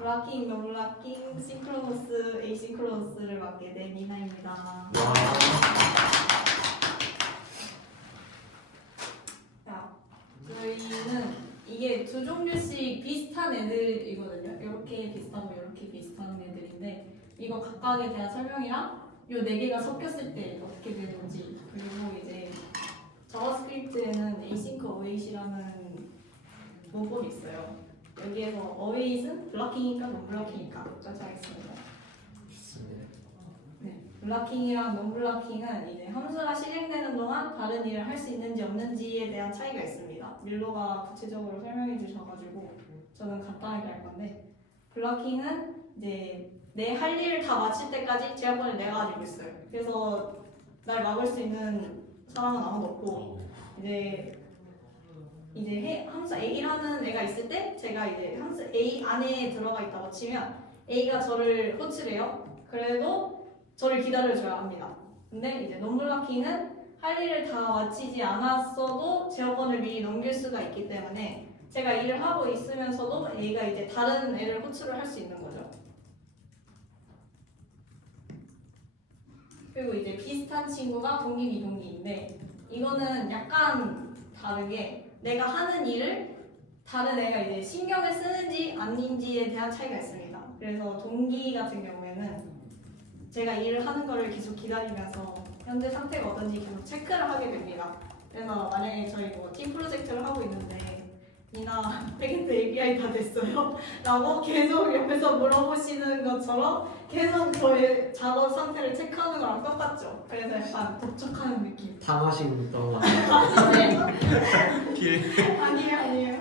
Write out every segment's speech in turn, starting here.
블락킹, 노블락킹, 싱크로너스, 에이싱크로너스를 맡게 된 이나입니다. 와. 자, 저희는 이게 두 종류씩 비슷한 애들이거든요. 이렇게 비슷하고 이렇게 비슷한 애들인데 이거 각각에 대한 설명이랑 이 네 개가 섞였을 때 어떻게 되는지, 그리고 이제 자바스크립트에는 async await이라는 문법이 있어요. 여기에서 await은 블락킹이니까 논블락킹이니까 까지 하겠습니다. 좋습니다. 네, 블락킹이랑 논블락킹은 이제 함수가 실행되는 동안 다른 일을 할 수 있는지 없는지에 대한 차이가 있습니다. 밀로가 구체적으로 설명해 주셔가지고 저는 간단하게 할 건데, 블락킹은 이제 내 할 일을 다 마칠 때까지 제한권을 내가 가지고 있어요. 그래서 날 막을 수 있는 사람은 아무도 없고, 이제 함수 A라는 애가 있을 때 제가 이제 함수 A 안에 들어가 있다고 치면 A가 저를 호출해요. 그래도 저를 기다려줘야 합니다. 근데 이제 논블락킹은 할 일을 다 마치지 않았어도 제어권을 미리 넘길 수가 있기 때문에 제가 일을 하고 있으면서도 A가 이제 다른 애를 호출을 할 수 있는 거죠. 그리고 이제 비슷한 친구가 동기 비동기인데, 이거는 약간 다르게 내가 하는 일을 다른 애가 이제 신경을 쓰는지 아닌지에 대한 차이가 있습니다. 그래서 동기 같은 경우에는 제가 일을 하는 거를 계속 기다리면서 현재 상태가 어떤지 계속 체크를 하게 됩니다. 그래서 만약에 저희 뭐 팀 프로젝트를 하고 있는데 이나 백엔드 API 다 됐어요? 라고 계속 옆에서 물어보시는 것처럼 계속 저의 작업 상태를 체크하는 거랑 똑같죠. 그래서 약간 독촉하는 느낌. 당하신 거. 아니에요.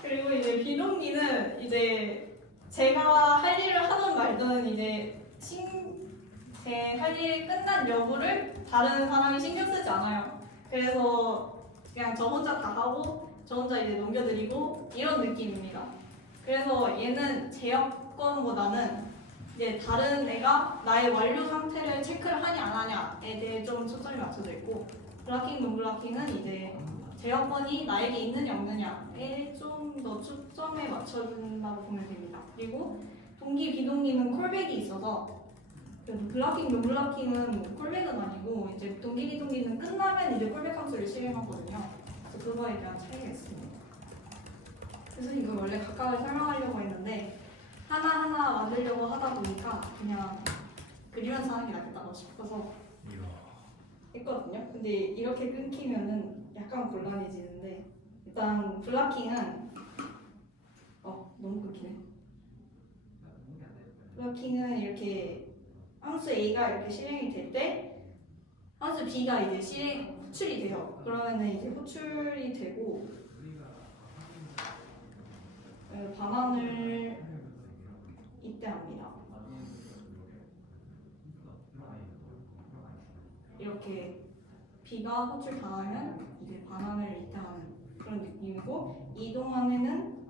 그리고 이제 비동기는 이제 제가 할 일을 하든 말든 이제 제 할 일이 끝난 여부를 다른 사람이 신경 쓰지 않아요. 그래서 그냥 저 혼자 다 하고 저 혼자 이제 넘겨드리고 이런 느낌입니다. 그래서 얘는 제어권보다는 이제 다른 애가 나의 완료 상태를 체크를 하냐 안 하냐에 대해 좀 초점이 맞춰져 있고, 블락킹, 논블락킹은 이제 제어권이 나에게 있느냐 없느냐에 좀 더 초점에 맞춰준다고 보면 됩니다. 그리고 동기, 비동기는 콜백이 있어서 블락킹, 논블락킹은 뭐 콜백은 아니고 이제 동기, 비동기는 끝나면 이제 콜백 함수를 실행하거든요. 그래서 그거에 대한 차이가 있습니다. 그래서 이거 원래 각각을 설명하려고 했는데 하나하나 만들려고 하다 보니까 그냥 그리면서 하는 게 낫겠다고 싶어서 했거든요. 근데 이렇게 끊기면은 약간 곤란해지는데, 일단 블락킹은 너무 끊기네. 블락킹은 이렇게 함수 A가 이렇게 실행이 될 때 함수 B가 이제 호출이 돼요. 그러면은 이제 호출이 되고 반환을 이때 합니다. 이렇게 B가 호출 당하면 이제 반환을 이때 하는 그런 느낌이고, 이 동안에는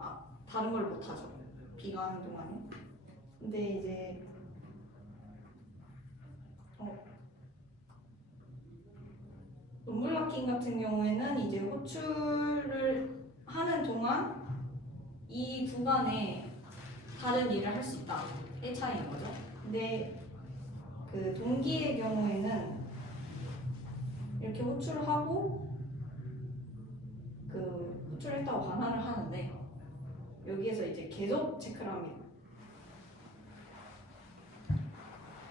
다른 걸 못 하죠. B가 하는 동안에. 근데 이제 논블락킹 같은 경우에는 이제 호출을 하는 동안 이 구간에 다른 일을 할 수 있다의 차이인 거죠. 근데 그 동기의 경우에는 이렇게 호출을 하고 그 호출했다고 반환을 하는데 여기에서 이제 계속 체크를 합니다.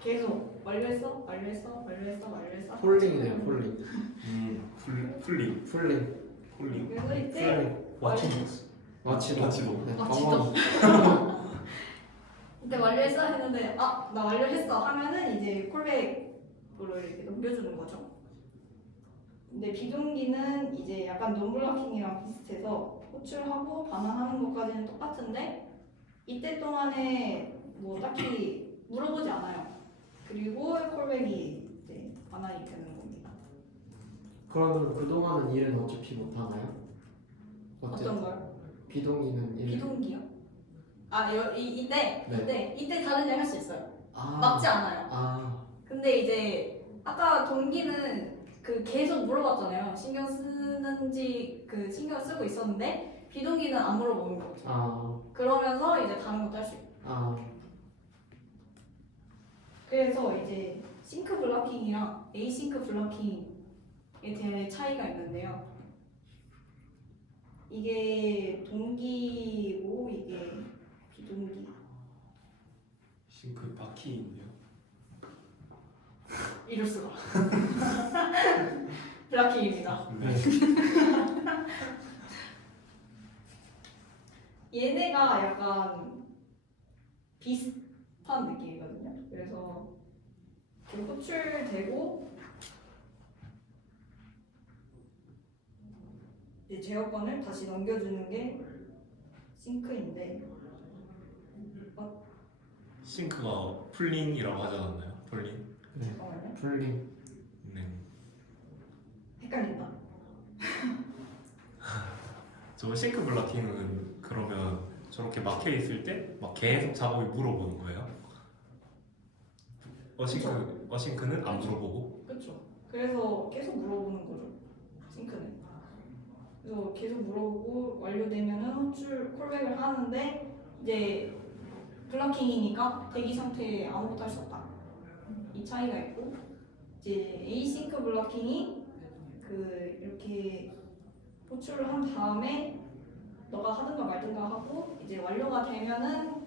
계속 완료했어? 폴링이네요, 폴링. 풀링. 그래서 이때 마치도. 네, 마치도. 이때 완료했어? 했는데 나 완료했어 하면은 이제 콜백으로 이렇게 넘겨주는 거죠. 근데 비동기는 이제 약간 논블락킹이랑 비슷해서 호출하고 반환하는 것까지는 똑같은데 이때 동안에 뭐 딱히 물어보지 않아요. 그리고 콜백이 이제 반환이 되는 겁니다. 그러면 그동안은 일은 어차피 못 하나요? 어떤 걸? 비동기는 일. 비동기요? 이때 다른 일 할 수 있어요. 아. 막지 않아요. 근데 이제 아까 동기는 그 계속 물어봤잖아요. 신경 쓰는지 그 신경 쓰고 있었는데 비동기는 안 물어보는 거죠. 그러면서 이제 다른 것도 할 수 있고. 그래서 이제 싱크 블러킹이랑 에이싱크 블러킹에 대한 차이가 있는데요. 이게 동기고 이게 비동기. 싱크 바퀴인데요. 이럴 수가. 블러킹입니다. 네. 얘네가 약간 비슷한 느낌이거든요. 그래서 이렇게 호출되고 이제 제어권을 다시 넘겨주는 게 싱크인데 싱크가 풀링이라고 하지 않았나요? 풀링? 네. 잠깐만요. 풀링. 네. 헷갈린다. 저 싱크 블러킹은 그러면 저렇게 막혀 있을 때 막 계속 작업이 물어보는 거예요? 어싱크는 안 물어보고? 그렇죠. 그래서 계속 물어보는 거죠. 싱크는. 그래서 계속 물어보고 완료되면은 호출 콜백을 하는데 이제 블러킹이니까 대기 상태에 아무것도 할 수 없다. 이 차이가 있고 이제 에이싱크 블러킹이 그 이렇게 호출을 한 다음에 너가 하든가 말든가 하고 이제 완료가 되면은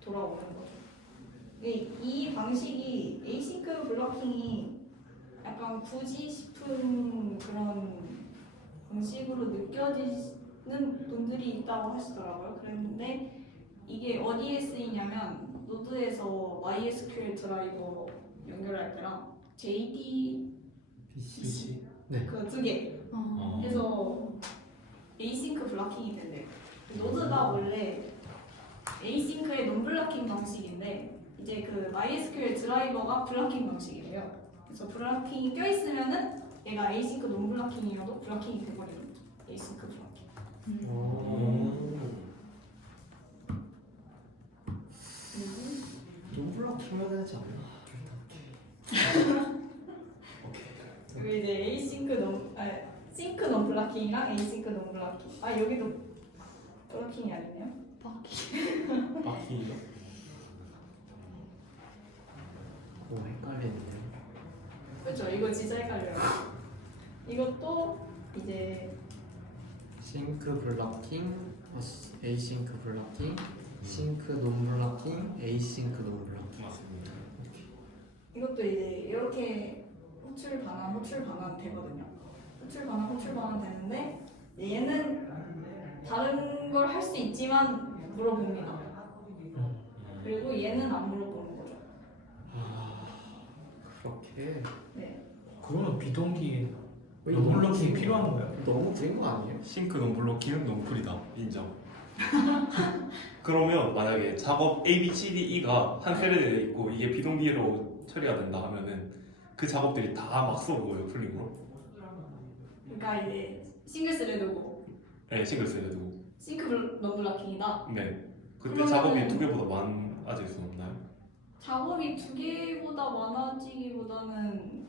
돌아오는 거죠. 이 방식이 에이싱크 블러킹이 약간 굳이 싶은 그런 방식으로 느껴지는 분들이 있다고 하시더라고요. 그랬는데 이게 어디에 쓰이냐면 노드에서 MySQL 드라이버 연결할 때랑 JDBC PC? 네. 그 두 개 어. 해서 에이싱크 블러킹이 된대요. 노드가 원래 에이싱크의 논블러킹 방식인데 이제 그 MySQL 드라이버가 블러킹 방식이에요. 그래서 블러킹이 껴있으면은 얘가 에이싱크 논블러킹이어도 블러킹이 돼버리는 거죠. 에이싱크 블러킹. 좀 블럭킹해야 되지 않나? 그리고 이제 싱크 논 블러킹이랑 에이싱크 논 블러킹. 아 여기도 블러킹이 아니네요. 바퀴인가? 오 헷갈리는데. 그렇죠. 이거 진짜 헷갈려요. 이것도 이제 싱크 블러킹, 에이싱크 블러킹, 싱크 논 블러킹, 에이싱크 논 블러킹. 맞습니다. 이것도 이제 이렇게 호출 반환 되거든요. 호출 반환 되는데 얘는 다른 걸 할 수 있지만 물어봅니다. 그리고 얘는 안 물어보는 거죠. 아 그렇게 네. 그러면 비동기에 왜 논블러킹이 이거 필요한 거예요? 너무 긴 거 아니에요? 싱크 논블러킹은 논풀이다. 인정. 그러면 만약에 작업 A, B, C, D, E가 한 셀에 되어 있고 이게 비동기로 처리가 된다 하면은 그 작업들이 다 막 쏘는 거예요, 풀링으로? 그러니까 이제 싱글 스레드고 네, 싱글 스레드고. 싱크 논 블러킹이다. 네. 그때 그러면은- 작업이 두 개보다 많아질 수 없나요? 작업이 두 개보다 많아지기보다는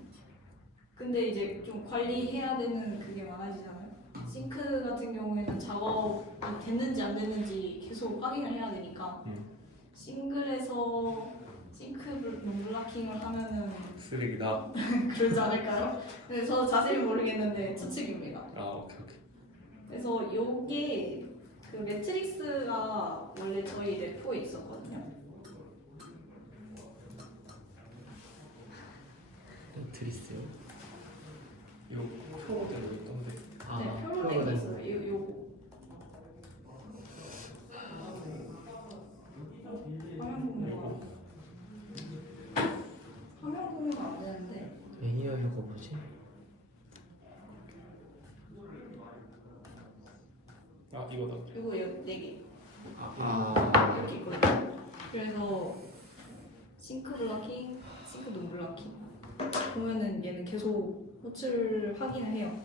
근데 이제 좀 관리해야 되는 그게 많아지잖아요. 싱크 같은 경우에는 작업이 됐는지 안 됐는지 계속 확인을 해야 되니까 싱글에서 싱크 논블러킹을 하면은 쓰레기다. 그러지 않을까요? 근데 저 자세히 모르겠는데 추측입니다. 아, 오케이. 그래서 요게 그 매트릭스가 원래 저희 레포에 있었거든요. 매트리스요? 이거 표대로 있던데. 네, 표로 되어 있어요. 요거. 화면 공유가 안 되는데. 레이어가 뭐지? 아, 이거다. 요거 네 개. 아 이렇게 있거든요. 그래서 싱크 블러킹, 싱크 논 블러킹. 보면은 얘는 계속 호출 확인을 해요.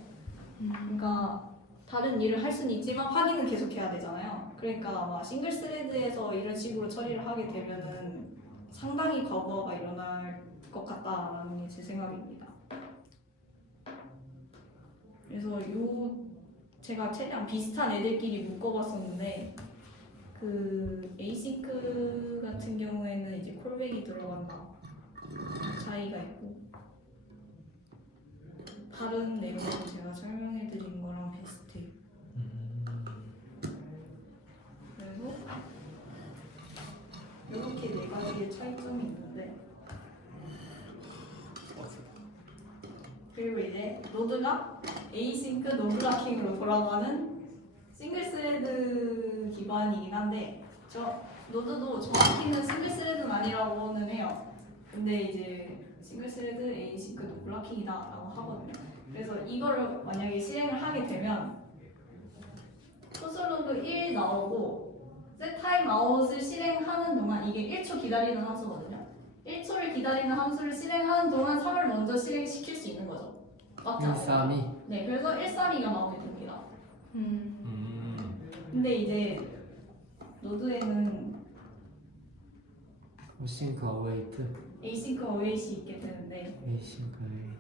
그러니까 다른 일을 할 수는 있지만 확인은 계속 해야 되잖아요. 그러니까 아마 싱글 스레드에서 이런 식으로 처리를 하게 되면은 상당히 과부하가 일어날 것 같다라는 게 제 생각입니다. 그래서 제가 최대한 비슷한 애들끼리 묶어봤었는데 그 에이싱크 같은 경우에는 이제 콜백이 들어간다. 차이가 있고 다른 내용을 제가 설명해드린 거랑 비슷해요. 그래서 이렇게 네 가지의 차이점이 있는데 그리고 이제 노드가 에이싱크 노블라킹으로 돌아가는 싱글 스레드 기반이긴 한데 저 노드도 정확히는 싱글 스레드는 아니라고는 해요. 근데 이제 싱글 스레드 에이싱크 노블라킹이다라고 하거든요. 그래서 이거를 만약에 실행을 하게 되면 소스로그 1 나오고 set timeout을 실행하는 동안 이게 1초 기다리는 함수거든요. 1초를 기다리는 함수를 실행하는 동안 3을 먼저 실행시킬 수 있는 거죠. 맞죠? 132. 네, 그래서 132가 나오게 됩니다. 근데 이제 노드에는 오싱크 어웨이트. async await이 있게 되는데 에이싱크 어웨이트.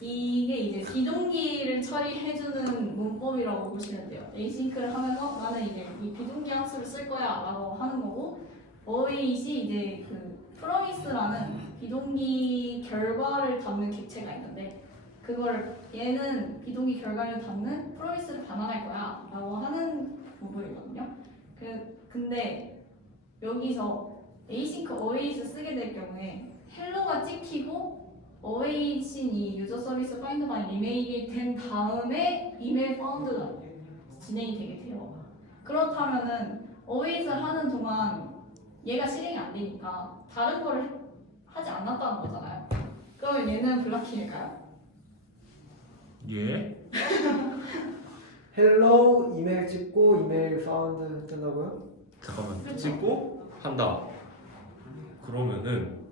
이게 이제 비동기를 처리해주는 문법이라고 보시면 돼요. async를 하면서 나는 이제 이 비동기 함수를 쓸 거야라고 하는 거고 await이 이제 그 promise라는 비동기 결과를 담는 객체가 있는데 그걸 얘는 비동기 결과를 담는 promise를 반환할 거야라고 하는 부분이거든요. 근데 여기서 async await을 쓰게 될 경우에 hello가 찍히고 await인 이 유저 서비스 find by remain이 된 다음에 이메일 파운드가 진행이 되게 돼요. 그렇다면은 await을 하는 동안 얘가 실행이 안 되니까 다른 거를 하지 않았다는 거잖아요. 그러면 얘는 블락킹일까요? 예? 헬로 이메일 찍고 이메일 파운드 된다고요? 잠깐만. 그렇죠. 찍고 한다. 그러면은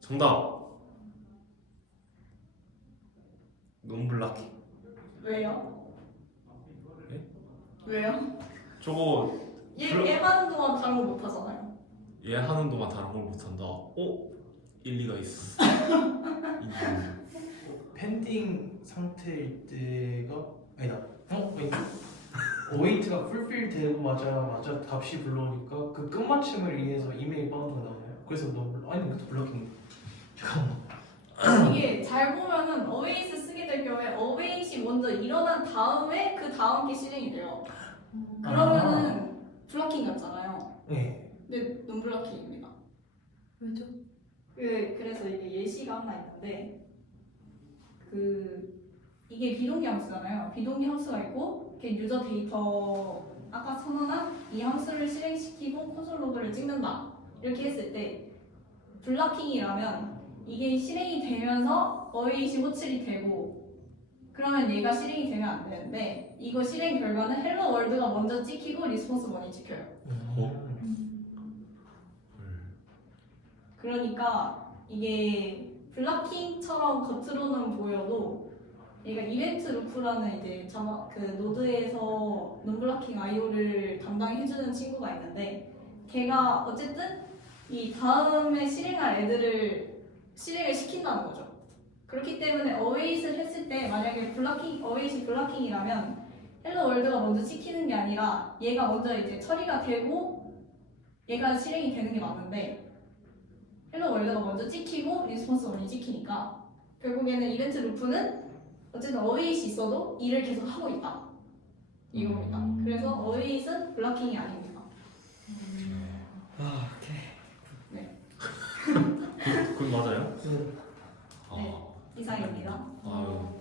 정답. 논블라킹. 왜요? 예? 왜요? 저거 얘 하는 동안 다른 거 못 하잖아요. 얘 하는 동안 다른 걸 못한다. 일리가 있어. 인정. 펜딩 상태일 때가 아니다. 아니다. 어웨이트가 풀필 되고마자 값이 불러오니까 그 끝마침을 위해서 이메일 바운드가 나오나요? 그래서 아니 그것도 블럭킹. 잠깐만. 이게 잘 보면은 어웨이트 쓰게 될 경우에 어웨이트이 먼저 일어난 다음에 그 다음 게 실행이 돼요. 그러면은 블락킹 같잖아요. 네. 근데 논블락킹입니다. 왜죠? 그래서 이게 예시가 하나 있는데 이게 비동기 함수잖아요. 비동기 함수가 있고 이렇게 유저 데이터 아까 선언한 이 함수를 실행시키고 콘솔 로그를 찍는다 이렇게 했을 때 블락킹이라면 이게 실행이 되면서 어웨이시 호출이 되고 그러면 얘가 실행이 되면 안 되는데 이거 실행 결과는 헬로 월드가 먼저 찍히고 리스폰스 원이 찍혀요. 그러니까 이게 블락킹처럼 겉으로는 보여도 얘가 이벤트 루프라는 이제 그 노드에서 논블락킹 IO를 담당해주는 친구가 있는데 걔가 어쨌든 이 다음에 실행할 애들을 실행을 시킨다는 거죠. 그렇기 때문에 어웨이트를 했을 때 만약에 어웨이트 블락킹이라면 헬로 월드가 먼저 찍히는 게 아니라 얘가 먼저 이제 처리가 되고 얘가 실행이 되는 게 맞는데 헬로 월드가 먼저 찍히고 리스폰스 원이 찍히니까 결국에는 이벤트 루프는 어쨌든 어웨이트이 있어도 일을 계속 하고 있다 이겁니다. 그래서 어웨이트는 블락킹이 아닙니다. 오케이. 그건 맞아요? 네. 아, 이상입니다. 아유.